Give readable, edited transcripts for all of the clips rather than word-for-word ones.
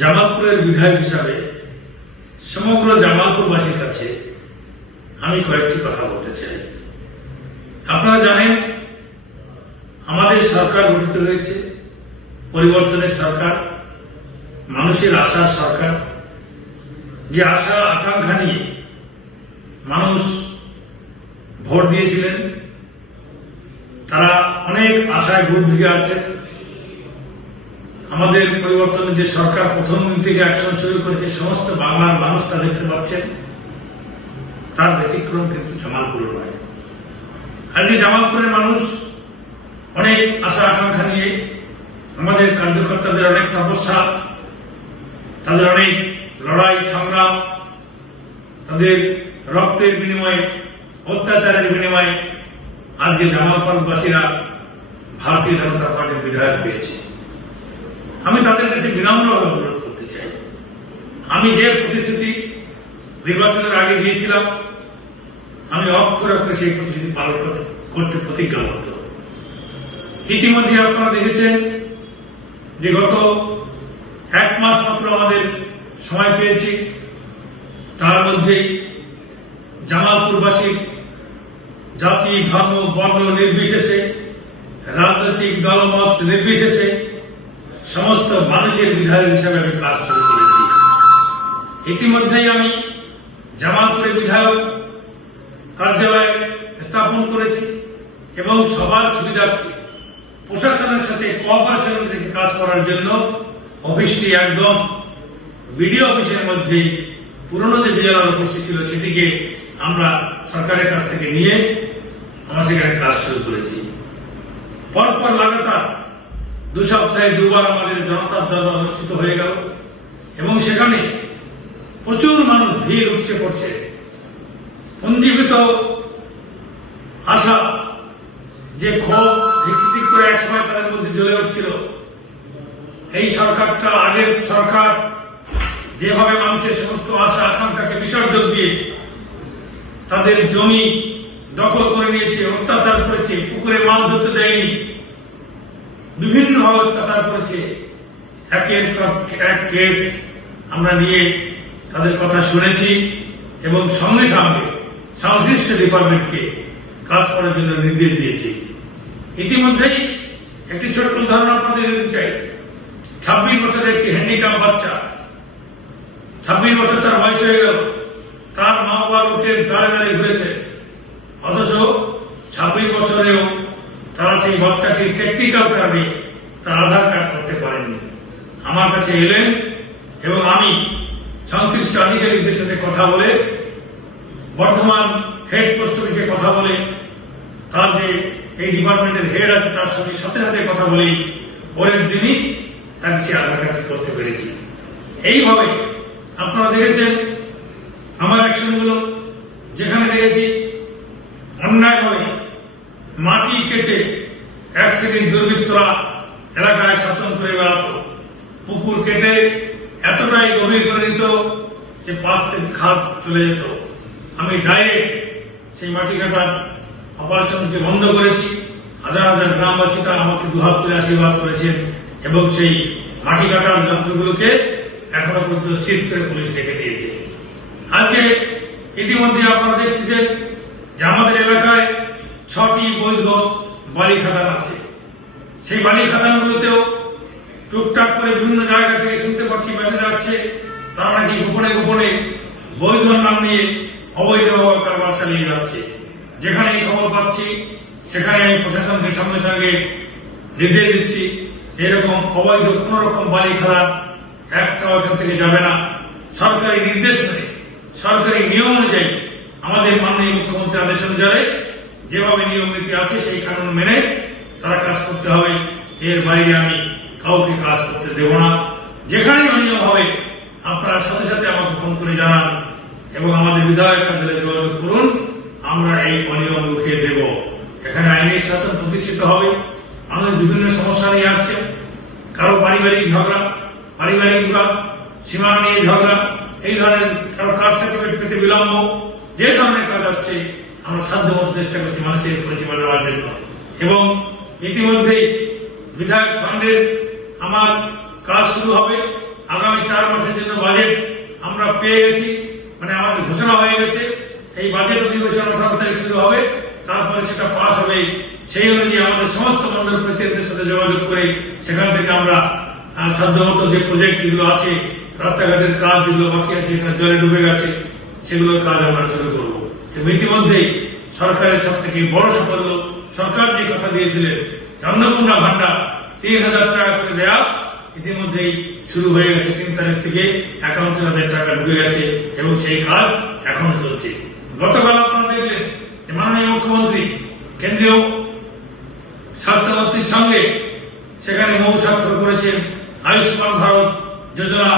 জামালপুরের বিধায়ক হিসাবে সমগ্র জামালপুরবাসীর কাছে আমি কয়েকটি কথা বলতে চাই। আপনারা জানেন, আমাদের সরকার গঠিত হয়েছে পরিবর্তনের সরকার, মানুষের আশার সরকার। যে আশা আকাঙ্ক্ষা নিয়ে মানুষ ভোট দিয়েছিলেন, তারা অনেক আশায় বুক ভেঙে আছে। আমাদের পরিবর্তনের যে সরকার প্রথম দিন থেকে অ্যাকশন শুরু করেছে, সমস্ত বাংলার মানুষ তা দেখতে পাচ্ছেন। তার ব্যতিক্রম কিন্তু জামালপুর নয়। আজকে জামালপুরের মানুষ অনেক আশা আকাঙ্ক্ষা নিয়ে, আমাদের কার্যকর্তাদের অনেক তপস্যা, তাদের অনেক লড়াই সংগ্রাম, তাদের রক্তের বিনিময়ে, অত্যাচারের বিনিময়ে আজকে জামালপুরবাসীরা ভারতীয় জনতা পার্টির বিধায়ক পেয়েছে। আমি তাদের কাছে বিনম্রভাবে অনুরোধ করতে চাই, আমি যে প্রতিশ্রুতি নির্বাচনের আগে দিয়েছিলাম, আমি অক্ষরে অক্ষরে সেই প্রতিশ্রুতি পালন করতে প্রতিজ্ঞাবদ্ধ। ইতিমধ্যে আপনারা দেখেছেন যে গত 1 মাস মাত্র আমাদের সময় পেয়েছি, তার মধ্যেই জামালপুরবাসীর জাতি, ধর্ম, বর্ণ নির্বিশেষে, রাজনৈতিক দলমত নির্বিশেষে সমস্ত মানুষের বিধায়ক হিসাবে আমি কাজ শুরু করেছি। ইতিমধ্যেই আমি জামালপুরে বিধায়ক কার্যালয় স্থাপন করেছি এবং সবার সুবিধার্থে প্রশাসনের সাথে কোঅপারেশন থেকে কাজ করার জন্য অফিসটি একদম বিডিও অফিসের মধ্যেই পুরনো যে বিএলআর অফিসটি ছিল সেটিকে আমরা সরকারের কাছ থেকে নিয়ে আমরা সেখানে কাজ শুরু করেছি। পরপর লাগাতার 2 সপ্তাহে 2 বার আমাদের জনতার দরবার অনুষ্ঠিত হয়ে গেল এবং সেখানে প্রচুর মানুষ ভিড় উপচে পড়ছে। পুঞ্জীভূত আশা, যে ক্ষোভ ভিত্তিক করে একসময় তাদের মধ্যে জ্বলে উঠছিল, এই সরকারটা, আগের সরকার যেভাবে মানুষের সমস্ত আশা আকাঙ্ক্ষাকে বিসর্জন দিয়ে তাদের জমি দখল করে নিয়েছে, অত্যাচার করেছে, পুকুরে মাছ ধরতে দেয়নি, বিভিন্নভাবে অত্যাচার করেছে, একের পর এক কেস আমরা নিয়ে তাদের কথা শুনেছি এবং সঙ্গে সঙ্গে সংশ্লিষ্ট ডিপার্টমেন্টকে কাজ করার জন্য নির্দেশ দিয়েছি। ইতিমধ্যেই একটি ছোট্ট উদাহরণ আপনাদের দিতে চাই। 26 বছরের একটি হ্যান্ডিক্যাপ বাচ্চা, 26 বছর তার বয়স হয়ে গেল, তার মা বাবার লোকের দাঁড়ে দাঁড়িয়ে ঘুরেছে, অথচ 26 বছরেও তারা সেই বাচ্চাটির টেকনিক্যাল কারণে তার আধার কার্ড করতে পারেননি। আমার কাছে এলেন এবং আমি সংশ্লিষ্ট আধিকারিকদের সাথে কথা বলে, বর্ধমান হেড পোস্ট অফিসে কথা বলে, তার যে এই ডিপার্টমেন্টের হেড আছে তার সঙ্গে সাথে সাথে কথা বলেই পরের দিনই তাকে সে আধার কার্ড করতে পেরেছি। এইভাবে আপনারা দেখেছেন আমার অ্যাকশনগুলো, যেখানে দেখেছি অন্যায়ভাবে মাটি কেটে এক শ্রেণীর দুর্বৃত্তরা এলাকায় শাসন করে বেড়াত, পুকুর কেটে এতটাই গভীর করে নিত যে পাশ থেকে খাদ চলে যেত। আমি ডাইরেক্ট সেই মাটি কাটার অপারেশনকে বন্ধ করেছি। হাজার হাজার গ্রামবাসী তারা আমাকে দুহাত তুলে আশীর্বাদ করেছেন এবং সেই মাটি কাটার যন্ত্রগুলোকে এখনো পর্যন্ত সিজ করে পুলিশ রেখে দিয়েছে। আজকে ইতিমধ্যে আপনারা দেখছেন যে আমাদের এলাকায় 6টি বৈধ বালি খাদান আছে। সেই বালি খাদানগুলোতেও টুকটাক করে বিভিন্ন জায়গা থেকে শুনতে পাচ্ছি, মেসেজ আসছে, তারা নাকি গোপনে গোপনে বৈধ নাম নিয়ে অবৈধভাবে কারবার চালিয়ে যাচ্ছে। যেখানে এই খবর পাচ্ছি সেখানে আমি প্রশাসনকে সঙ্গে সঙ্গে নির্দেশ দিচ্ছি যে এরকম অবৈধ কোন রকম বালি খাদান একটাও এখান থেকে যাবে না। সরকারি নির্দেশ মেনে, সরকারি নিয়ম অনুযায়ী, আমাদের মাননীয় মুখ্যমন্ত্রী আদেশ অনুযায়ী যেভাবে নিয়ম নীতি আছে সেই কানুন মেনে তারা কাজ করতে হবে। এর বাইরে আমি কাউকে কাজ করতে দেব না। যেখানেই অনিয়ম হবে আপনারা সাথে সাথে আমাকে ফোন করে জানান এবং আমাদের বিধায়ক কার্যালয়ে যোগাযোগ করুন, আমরা এই অনিয়ম রুখিয়ে দেব। এখানে আইনের শাসন প্রতিষ্ঠিত হবে। আমাদের বিভিন্ন সমস্যা নিয়ে আসছে, কারো পারিবারিক ঝগড়া, পারিবারিক বিবাদ, সীমানা নিয়ে ঝগড়া, এই ধরনের কারো কাস্ট সার্টিফিকেট পেতে বিলম্ব, যে ধরনের কাজ আসছে আমরা সাধ্যমতো চেষ্টা করছি মানুষের পরিষেবা দেওয়ার জন্য। এবং ইতিমধ্যেই বিধায়ক ফান্ডের আমার কাজ শুরু হবে আগামী 4 মাসের জন্য বাজেট আমরা পেয়ে গেছি, মানে আমাদের ঘোষণা হয়ে গেছে। এই বাজেট অধিবেশন 18 তারিখ শুরু হবে, তারপরে সেটা পাস হবে। সেই অনুযায়ী আমাদের সমস্ত মন্ডল প্রেসিডেন্টের সাথে যোগাযোগ করে সেখান থেকে আমরা সাধ্যমতো যে প্রজেক্ট যেগুলো আছে, রাস্তাঘাটের কাজ যেগুলো বাকি আছে, এখানে জলে ডুবে গেছে, সেগুলোর কাজ আমরা শুরু করবো। ইতিমধ্যেই সরকারের সব থেকে বড় সাফল্য, সরকার যে কথা দিয়েছিলেন অন্নপূর্ণা ভান্ডার 3,000 টাকা করে দেওয়া, ইতিমধ্যেই শুরু হয়ে গেছে। 3 তারিখ থেকে অ্যাকাউন্টে তাদের টাকা ঢুকে গেছে এবং সেই কাজ এখনো চলছে। গতকাল আপনারা দেখলেন যে মাননীয় মুখ্যমন্ত্রী কেন্দ্রীয় স্বাস্থ্যমন্ত্রীর সঙ্গে সেখানে মৌ স্বাক্ষর করেছেন আয়ুষ্মান ভারত যোজনা,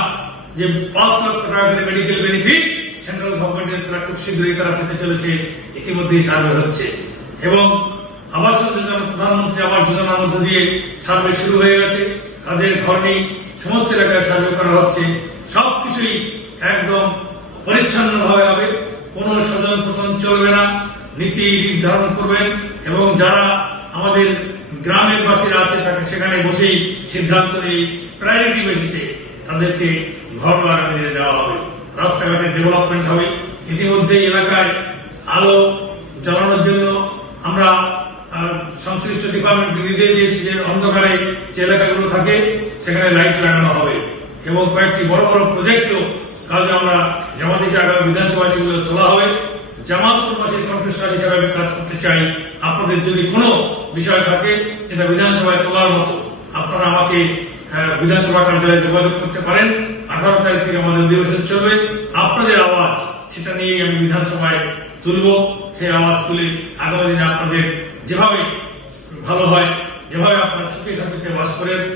যে 5 লক্ষ টাকা করে মেডিকেল বেনিফিট সেন্ট্রাল গভর্নমেন্টের খুব শীঘ্রই তারা পেতে চলেছে, ইতিমধ্যেই সার্ভে হচ্ছে। এবং আবাস যোজনা, প্রধানমন্ত্রী আবাস যোজনার মধ্য দিয়ে সার্ভে শুরু হয়ে গেছে। তাদের ঘর নেই, সমস্ত এলাকায় সার্ভে করা হচ্ছে। সবকিছুই একদম পরিচ্ছন্নভাবে হবে, কোন স্বজন পোষণ চলবে না, নীতি নির্ধারণ করবেন এবং যারা আমাদের গ্রামের বাসীরা আছে তাকে সেখানে বসেই সিদ্ধান্ত নিয়ে প্রায়োরিটি বেসিসে তাদেরকে ঘর বানিয়ে দেওয়া হবে। রাস্তাঘাটের ডেভেলপমেন্ট হবে। ইতিমধ্যে এলাকায় আলো জ্বালানোর জন্য আমরা সংশ্লিষ্ট ডিপার্টমেন্টকে নির্দেশ দিয়েছি যে অন্ধকারে যে এলাকাগুলো থাকে সেখানে লাইট লাগানো হবে এবং কয়েকটি বড় বড় প্রজেক্টও কাজ আমরা জামাতি আগামী বিধানসভা সেগুলো তোলা হবে। জামালপুরবাসীর কণ্ঠস্বর হিসাবে আমি কাজ করতে চাই। আপনাদের যদি কোনো বিষয় থাকে যেটা বিধানসভায় তোলার মতো, আপনারা আমাকে বিধানসভা কার্যালয়ে যোগাযোগ করতে পারেন। 18 তারিখ থেকে আমাদের অধিবেশন চলবে। আপনাদের আওয়াজ সেটা নিয়ে আমি বিধানসভায় তুলব। সেই আওয়াজ তুলে আগামী দিনে আপনাদের যেভাবে ভালো হয়, যেভাবে আপনারা সুখে শান্তিতে বাস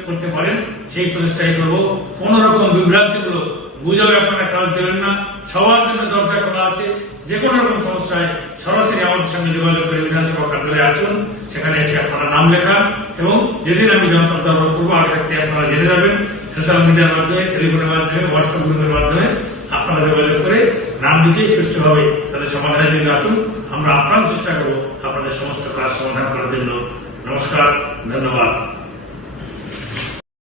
করতে পারেন সেই প্রচেষ্টাই করব। কোন রকম বিভ্রান্তিগুলো গুজবে আপনারা কাজ দেবেন না। সবার জন্য দরজা খোলা আছে। যে কোনো রকম সমস্যায় সরাসরি আমাদের সঙ্গে যোগাযোগ করে বিধানসভা কার্যালয়ে আসুন, সেখানে এসে আপনারা নাম লেখান এবং যেদিন আমি জনতার দরবার করবো আগে থাকতে আপনারা জেনে যাবেন। সোশ্যাল মিডিয়ার মাধ্যমে, টেলিফোনের মাধ্যমে, হোয়াটসঅ্যাপ গ্রুপের মাধ্যমে আপনারা যোগাযোগ করে নাম লিখে সুষ্ঠুভাবে তাদের সমাধানের জন্য আসুন। আমরা আপ্রাণ চেষ্টা করবো আপনাদের সমস্ত কাজ সমাধান করার জন্য। নমস্কার, ধন্যবাদ।